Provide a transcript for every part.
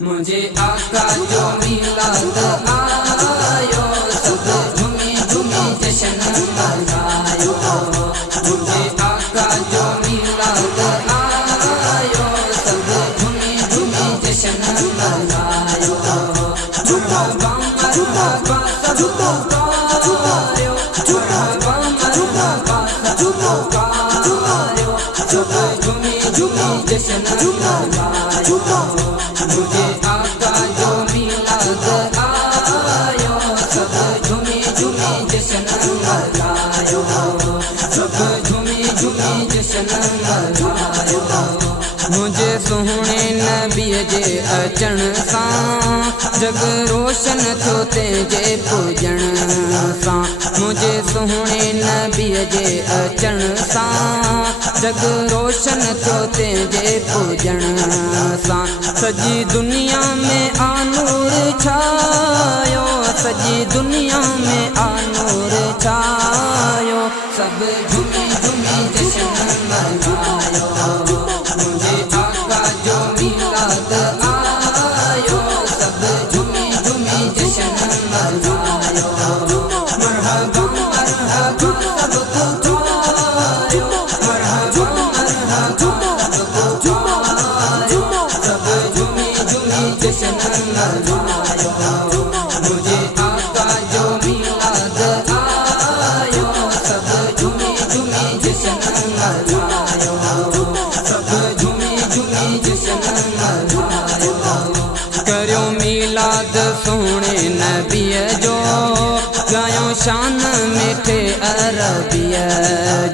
मुझे आका जो मिलाद आयो, सब झूमी झूमी जश्न मनायो। मुझे आका जो मिलाद आयो, सब झूमी झूमी जश्न मनायो। मरहबा मरहबा सब पुकारो, मरहबा मरहबा सब पुकारो, सब झूमी झूमी जश्न मनायो। मुझे आका जो मिलाद आयो, सब झूमी झूमी जश्न मनायो, सब झूमी झूमी जश्न मनायो। मुझे सोहणे नबी जे अचण सां जग रोशन थो तेजे पूजण सां। मुझे सोहणे नबी जे अचण सां जग रोशन थो तेजे पूजण सां। सजी दुनिया में आनूर छायो, सजी दुनिया में आनूर छायो, सब झूमी झूमी जश्न मनायो। मुझे आका जो मिलाद आयो, सब झूमी झूमी जश्न मनायो। मरहबा मरहबा सब पुकारो, मरहबा मरहबा सब पुकारो, सब झूमी झूमी जश्न मनायो। मुझे आका जो मिलाद आयो, सब झूमी झूमी जश्न मनायो, सब झूमी झूमी जश्न मनायो। करो मिलाद सोहणे नबी जो, गायो शान मिठे अरबी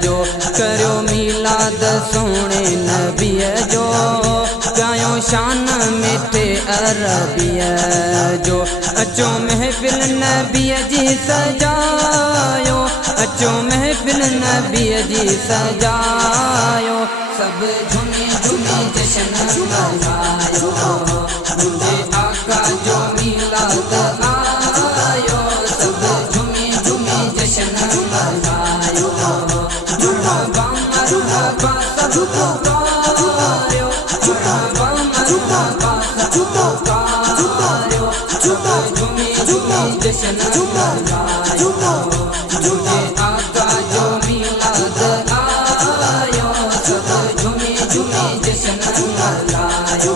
जो। करो मिलाद सोहणे नबी जो, गायो शान मिठे अरबी जो। अचो महफिल नबी जी सजायो, अचो महफिल नबी जी सजायो, सब झूमी झूमी जश्न मनायो। मुझे आका जो मिलाद आयो, सब झूमी झूमी जश्न मनायो। मरहबा मरहबा सब पुकारो, मरहबा मरहबा सब पुकारो, सब झूमी झूमी जश्न मनायो। मुझे आका जो मिलाद आयो, सब झूमी झूमी जश्न मनायो,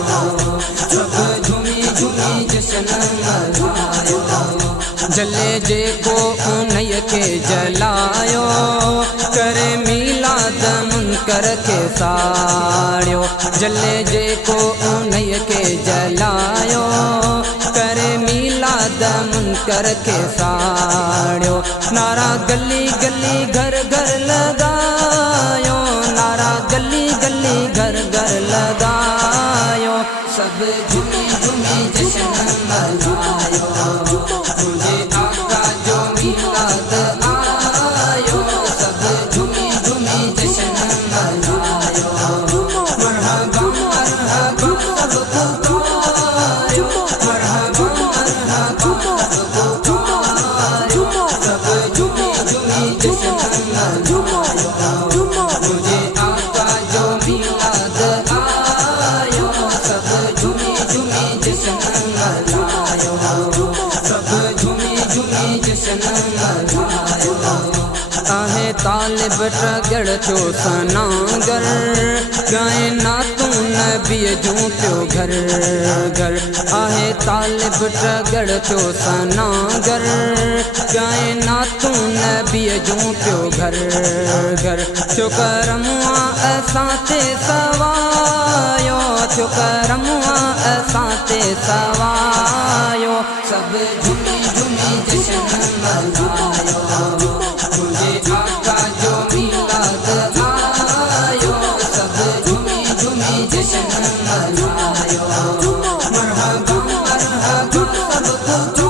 सब झूमी झूमी जश्न मनायो। जले जेको उन्हई के जलायो, करे मिलाद मुनकर के साड़ियो। जले जेको उन्हई के जलायो, करे मिलाद मुनकर के साड़ियो। नारा गली गली घर घर लगायो, नारा गली गली घर घर लगायो, सब झूमी झूमी जश्न मनायो। मुझे आका जो मिलाद आयो, सब झूमी झूमी जश्न मनायो। मरहबा मरहबा सब पुकारो, मरहबा मरहबा सब पुकारो, सब झूमी झूमी जश्न मनायो। मुझे आका जो मिलाद आयो, सब झूमी झूमी जश्न मनायो, सब झूमी झूमी जश्न मनायो। आहे तालिब टगड़ चो सनागर, गाए नातू नबी जूं पियो घर घर। आहे तालिब टगड़ चो सनागर, गाए नातू नबी जूं पियो घर घर। छो करमुआ असां ते सवायो, छो करमुआ असां ते सवायो, सब झूमी झूमी जश्न मनायो। मुझे आका जो मिलाद आयो, सब झूमी झूमी जश्न मनायो। मरहबा मरहबा सब